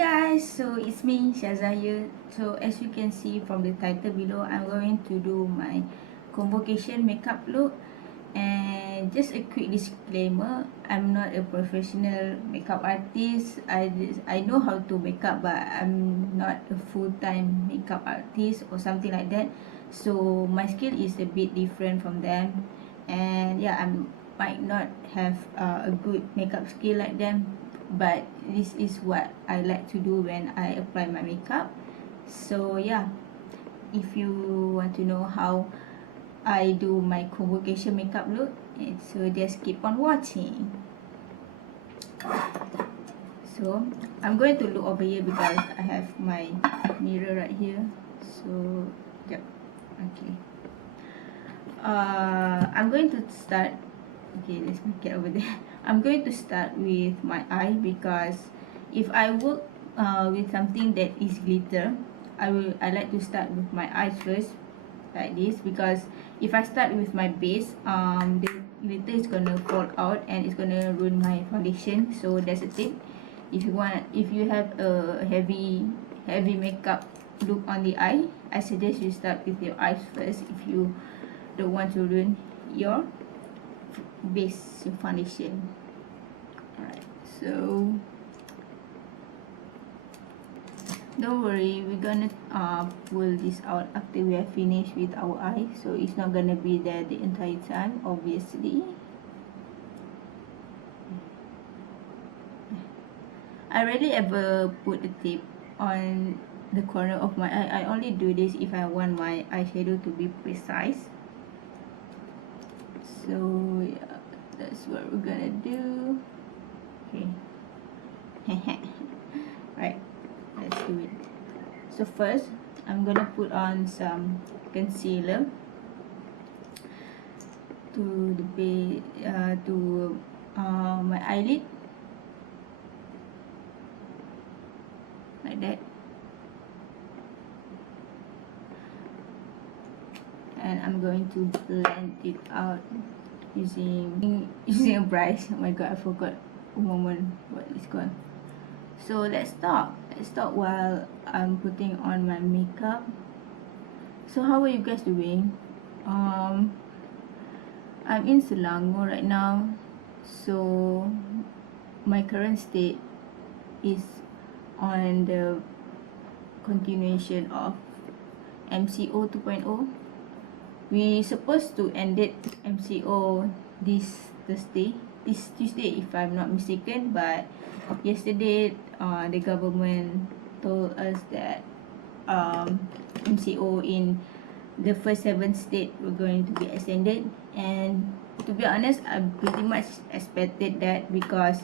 guys, so it's me Shaza here. So as you can see from the title below, I'm going to do my convocation makeup look. And just a quick disclaimer, I'm not a professional makeup artist. I know how to make up, but I'm not a full-time makeup artist or something like that. So my skill is a bit different from them, and yeah, I might not have a good makeup skill like them, but this is what I like to do when I apply my makeup. So yeah, if you want to know how I do my convocation makeup look, so just keep on watching. So I'm going to look over here because I have my mirror right here. So yep, okay. I'm going to start. Okay, let's make it over there. I'm going to start with my eye because if I work with something that is glitter, I like to start with my eyes first, like this, because if I start with my base, the glitter is gonna fall out and it's gonna ruin my foundation. So that's a tip. If you have a heavy makeup look on the eye, I suggest you start with your eyes first if you don't want to ruin your base, your foundation. Alright, so don't worry, we're gonna pull this out after we are finished with our eye, so it's not gonna be there the entire time, obviously. I rarely ever put a tip on the corner of my eye. I only do this if I want my eyeshadow to be precise. So yeah, that's what we're gonna do. Okay. Right, let's do it. So first, I'm gonna put on some concealer to the base, to my eyelid, like that. And I'm going to blend it out using a brush. Oh my god, I forgot a moment what it's called. So let's talk while I'm putting on my makeup. So how are you guys doing? I'm in Selangor right now, so my current state is on the continuation of MCO 2.0. We supposed to end it MCO this Tuesday if I'm not mistaken, but yesterday the government told us that MCO in the first 7 states were going to be extended, and to be honest, I pretty much expected that because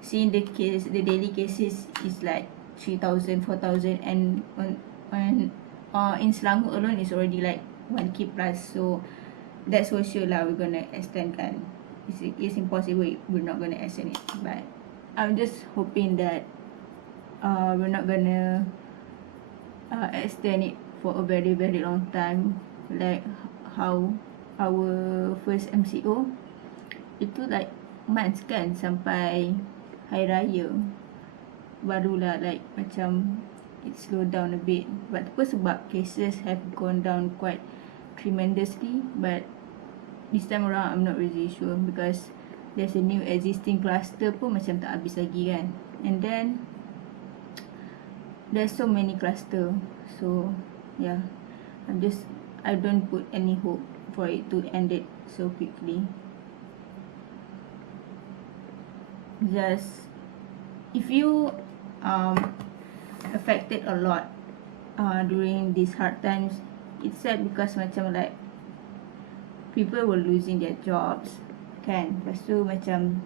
seeing the daily cases is like 3,000, 4,000, and in Selangor alone is already like 1K plus. So that's for sure lah, we're gonna extend kan. It's impossible we're not gonna extend it, but I'm just hoping that we're not gonna extend it for a very long time, like how our first MCO itu like months kan, sampai Hari Raya barulah like macam it slow down a bit. But tu pun sebab cases have gone down quite tremendously, but this time around I'm not really sure because there's a new existing cluster pun macam tak habis lagi kan, and then there's so many cluster. So yeah, I don't put any hope for it to end it so quickly. Just if you affected a lot during these hard times, it's sad because macam like people were losing their jobs kan. Lepas tu macam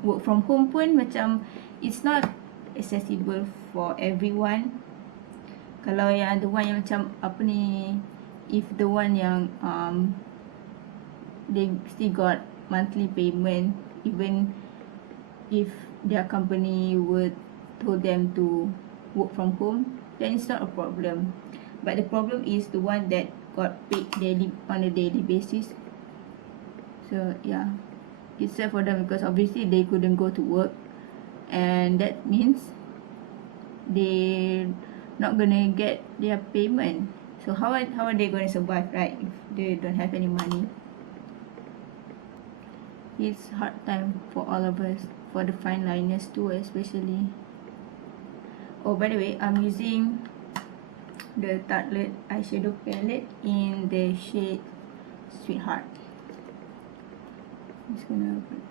work from home pun macam it's not accessible for everyone. Kalau yang the one yang macam apa ni, if the one yang they still got monthly payment, even if their company would told them to work from home, then it's not a problem. But the problem is the one that got paid on a daily basis. So yeah, it's sad for them because obviously they couldn't go to work, and that means they not gonna get their payment. So how are they gonna survive, right, if they don't have any money? It's hard time for all of us, for the fine liners too especially. Oh, by the way, I'm using the Tartellete eyeshadow palette in the shade Sweetheart. I'm just gonna put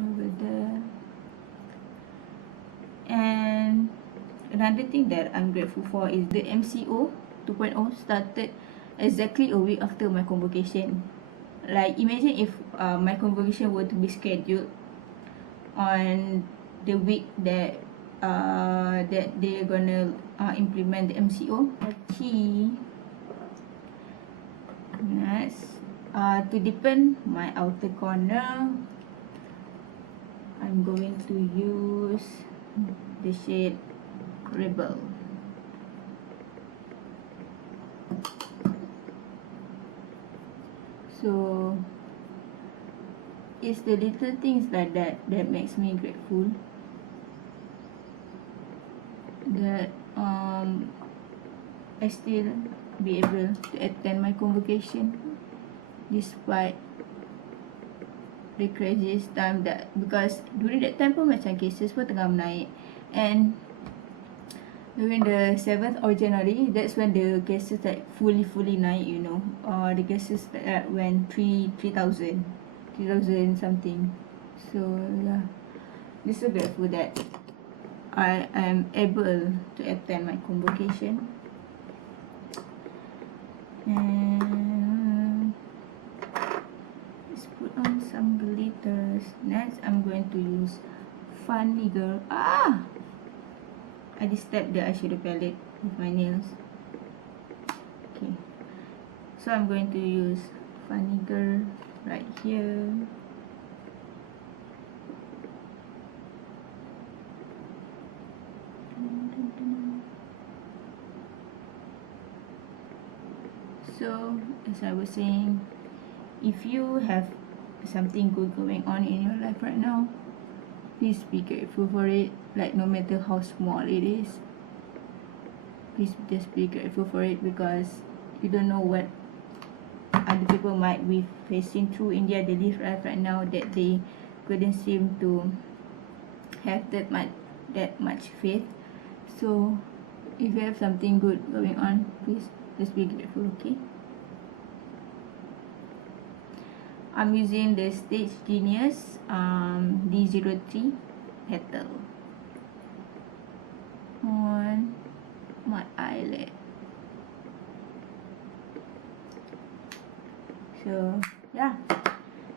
over there. And another thing that I'm grateful for is the MCO 2.0 started exactly a week after my convocation. Like, imagine if my convocation were to be scheduled on the week that they're gonna implement the MCO. Okay, next, to deepen my outer corner, I'm going to use the shade Rebel. So it's the little things like that that makes me grateful, that I still be able to attend my convocation despite the craziest time, that because during that time pun macam cases pun tengah menaik, and during the 7th of January, that's when the cases like fully naik, you know. The cases that went 3,000 something. So yeah, I'm so grateful that I am able to attend my convocation. And let's put on some glitters. Next, I'm going to use Funny Girl. I disturbed the eyeshadow palette with my nails. Okay, so I'm going to use Funny Girl right here. So, as I was saying, if you have something good going on in your life right now, please be grateful for it. Like, no matter how small it is, please just be grateful for it, because you don't know what other people might be facing through in their daily life right now, that they couldn't seem to have that much faith. So if you have something good going on, please just be grateful, okay? I'm using the Stagenius D03 petal on my eyelid. So yeah,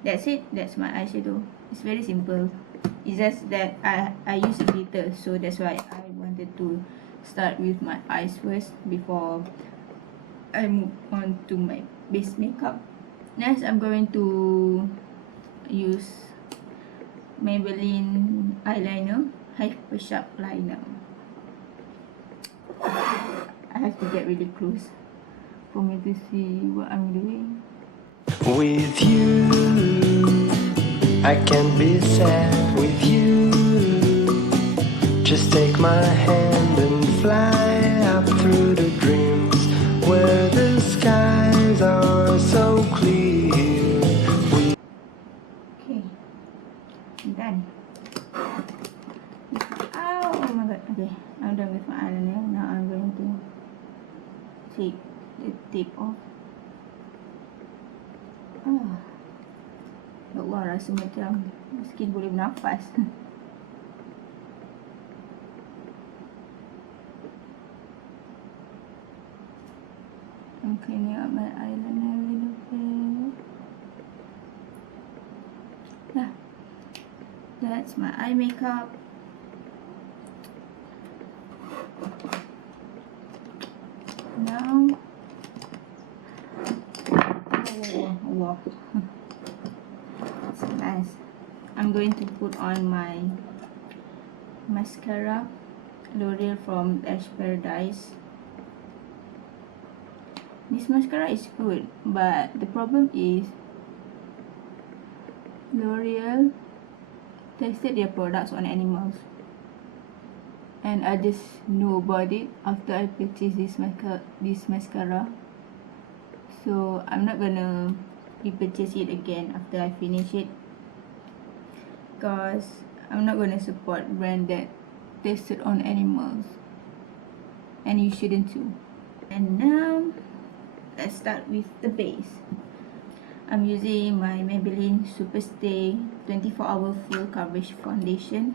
that's it. That's my eyeshadow. It's very simple. It's just that I use glitter, so that's why I wanted to start with my eyes first before I move on to my base makeup. Next, I'm going to use Maybelline eyeliner, Hyper Sharp Liner. I have to get really close for me to see what I'm doing. With you, I can't be sad with you. Just take my hand and fly up through the dreams where the skies are so clear. Okay, I'm done. Oh my god, okay, I'm done with my eyeliner. Now I'm going to take the tip off. Ya Allah, rasa macam skin boleh bernafas. I'm cleaning up my eyeliner a little bit. Yeah, that's my eye makeup. Now, Allah. So nice. I'm going to put on my mascara, Loreal from Lash Paradise. This mascara is good, but the problem is L'Oreal tested their products on animals, and I just know about it after I purchased this mascara. So I'm not gonna repurchase it again after I finish it, because I'm not gonna support brand that tested on animals, and you shouldn't too. And now let's start with the base. I'm using my Maybelline Superstay 24-hour full coverage foundation.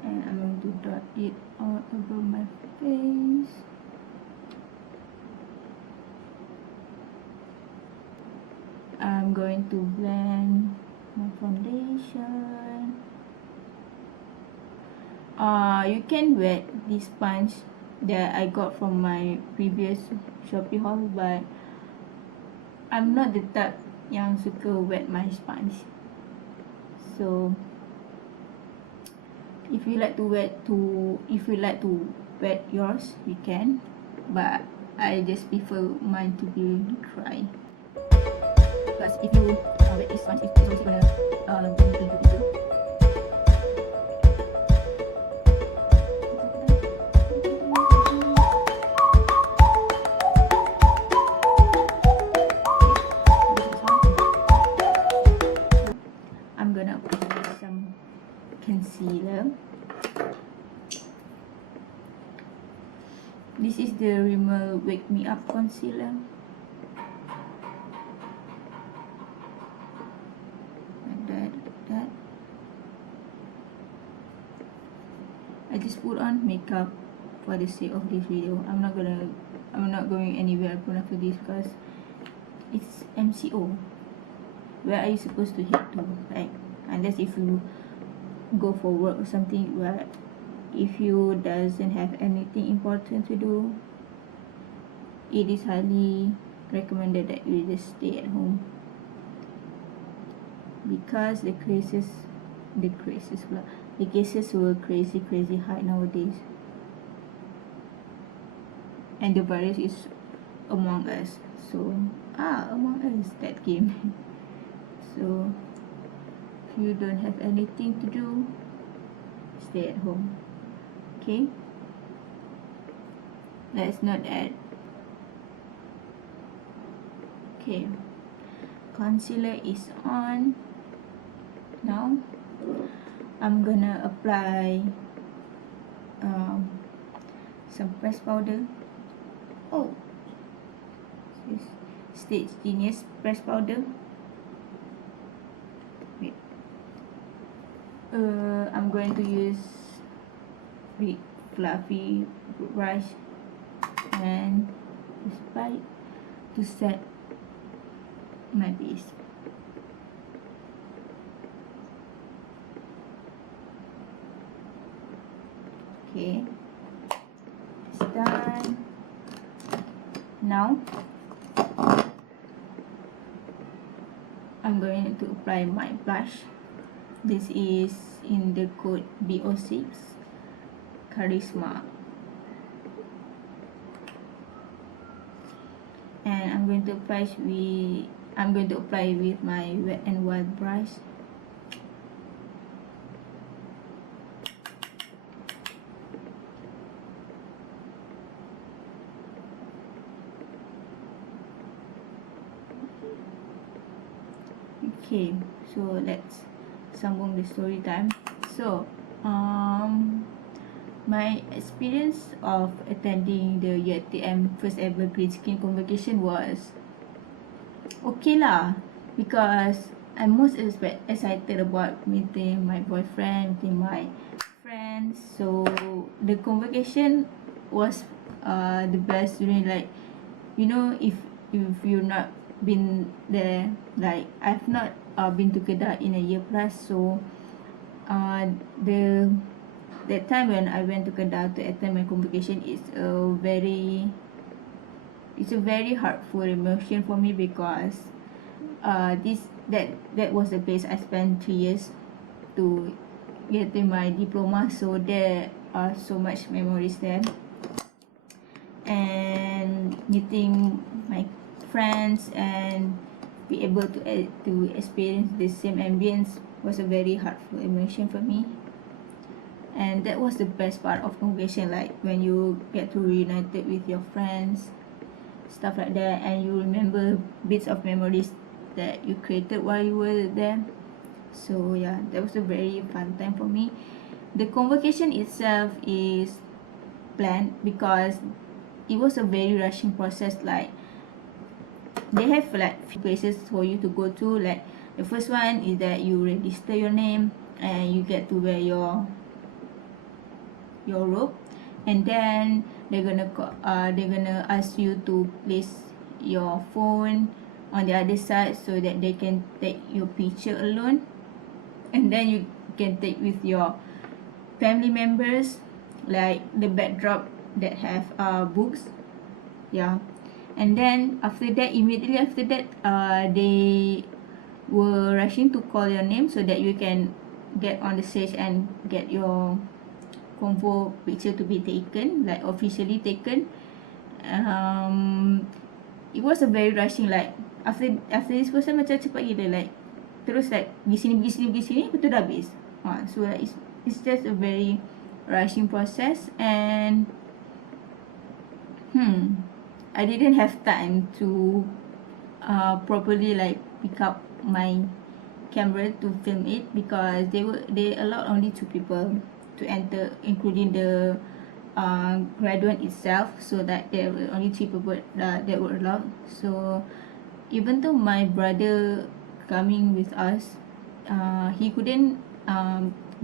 And I'm going to dot it all over my face. I'm going to blend my foundation. You can wet this sponge that I got from my previous Shopee haul, but I'm not the type yang suka wet my sponge. So if you like to wet yours, you can, but I just prefer mine to be dry. Because if you wet this sponge, it's always gonna go into the video. I'm gonna apply some concealer. This is the Rimmel Wake Me Up concealer. Like that. I just put on makeup for the sake of this video. I'm not going anywhere after this, because it's MCO. Where are you supposed to head to, right? Unless if you go for work or something, where if you doesn't have anything important to do, it is highly recommended that you just stay at home, because the cases were crazy high nowadays, and the virus is among us. So Among Us, that game. So if you don't have anything to do, stay at home. Okay, let's not add. Okay, concealer is on. Now I'm gonna apply some pressed powder. This Stagenius pressed powder. Wait. I'm going to use big fluffy brush and spike to set my base. Okay, it's done. Now I'm going to apply my blush. This is in the code BO6 Charisma, and I'm going to apply with my Wet n Wild brush. Okay, so let's sambung the story time. So my experience of attending the UiTM first ever green skin convocation was okay lah, because I'm most excited about meeting my boyfriend, meeting my friends. So the convocation was the best. Like, you know, if you're not been there, like I've not been to Kedah in a year plus. So that time when I went to Kedah to attend my convocation, it's a very hurtful emotion for me, because that was the place I spent 3 years to get my diploma. So there are so much memories there, and meeting my friends and be able to experience the same ambience was a very heartful emotion for me. And that was the best part of convocation, like when you get to reunited with your friends, stuff like that, and you remember bits of memories that you created while you were there. So yeah, that was a very fun time for me. The convocation itself is planned because it was a very rushing process. Like they have like few places for you to go to. Like the first one is that you register your name and you get to wear your robe, and then they're gonna ask you to place your phone on the other side so that they can take your picture alone, and then you can take with your family members, like the backdrop that have books. Yeah. And then immediately after that, they were rushing to call your name so that you can get on the stage and get your Convo picture to be taken, like officially taken. It was a very rushing, like after this person macam cepat gila, like terus like pergi sini betul dah habis. So like it's just a very rushing process, and I didn't have time to properly like pick up my camera to film it because they allowed only 2 people to enter, including the graduate itself, so that there were only 3 people that were allowed. So even though my brother coming with us, he couldn't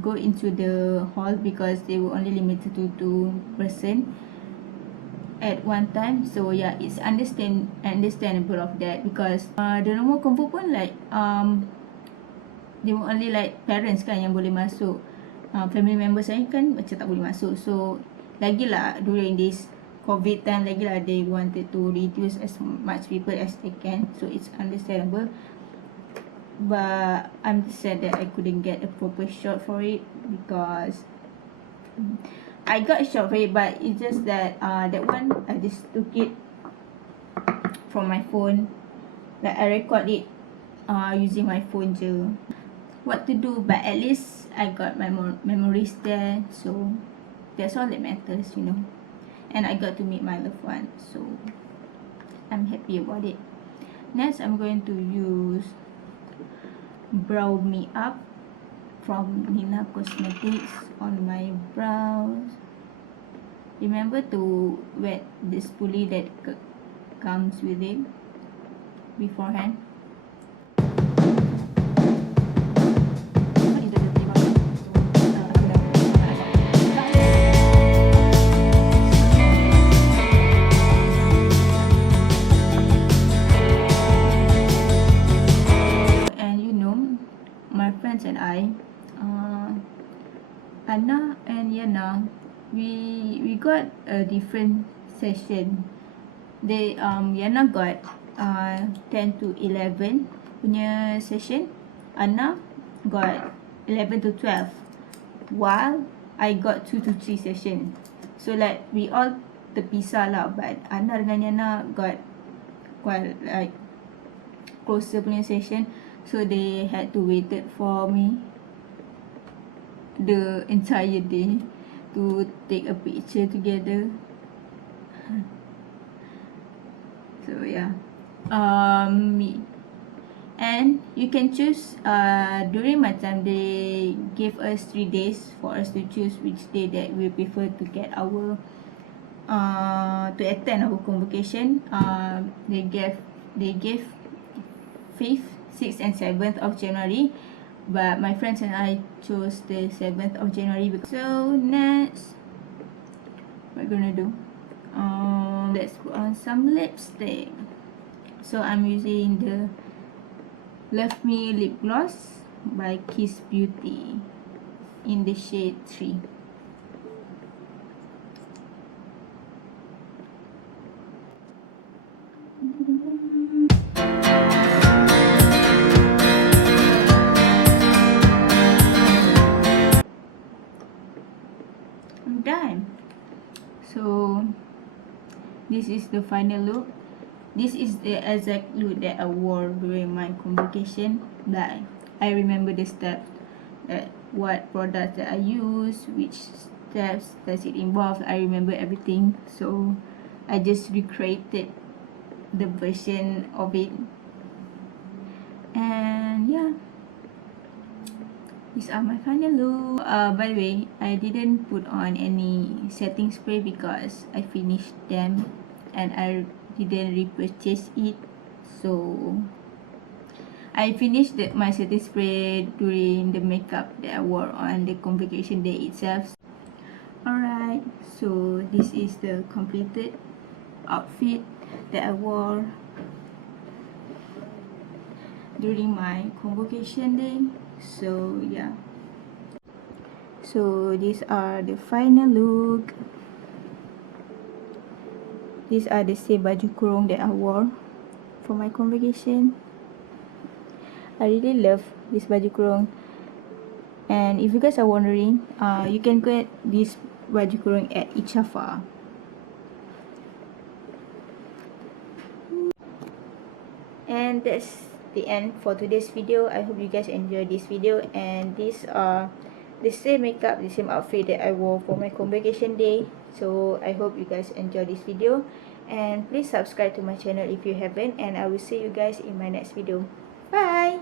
go into the hall because they were only limited to 2 person at one time. So yeah, it's understandable of that because the normal Convo pun like they were only like parents kan yang boleh masuk. Family members saya kan macam tak boleh masuk. So lagilah during this COVID time, lagilah they wanted to reduce as much people as they can. So it's understandable. But I'm sad that I couldn't get a proper shot for it because I got a shot for it, but it's just that that one I just took it from my phone. Like I record it using my phone je. What to do, but at least I got my memories there, so that's all that matters, you know. And I got to meet my loved one, so I'm happy about it. Next, I'm going to use Brow Me Up from Nina Cosmetics on my brows. Remember to wet the spoolie that comes with it beforehand. And I, Anna and Yana, we got a different session. They Yana got 10 to 11 punya session. Anna got 11 to 12, while I got 2 to 3 session. So like we all terpisah lah, but Anna dengan Yana got quite like closer punya session. So they had to waited for me the entire day to take a picture together. So yeah, and you can choose during my time they gave us 3 days for us to choose which day that we prefer to get our to attend our convocation. They gave 5th, 6th and 7th of January, but my friends and I chose the 7th of January. So next, what we're gonna do, let's put on some lipstick. So I'm using the Love Me lip gloss by Kiss Beauty in the shade 3. I'm done. So this is the final look. this is the exact look that I wore during my convocation. Like, I remember the steps, what products that I use, which steps does it involve. I remember everything, so I just recreated the version of it. And yeah, these are my final look. By the way, I didn't put on any setting spray because I finished them and I didn't repurchase it. So I finished my setting spray during the makeup that I wore on the convocation day itself. Alright, so this is the completed outfit that I wore during my convocation day. So yeah, so these are the final look. These are the same baju kurung that I wore for my convocation. I really love this baju kurung, and if you guys are wondering, you can get this baju kurung at Ichafa. And that's the end for today's video. I hope you guys enjoyed this video, and these are the same makeup, the same outfit that I wore for my convocation day. So I hope you guys enjoy this video, and please subscribe to my channel if you haven't, and I will see you guys in my next video. Bye.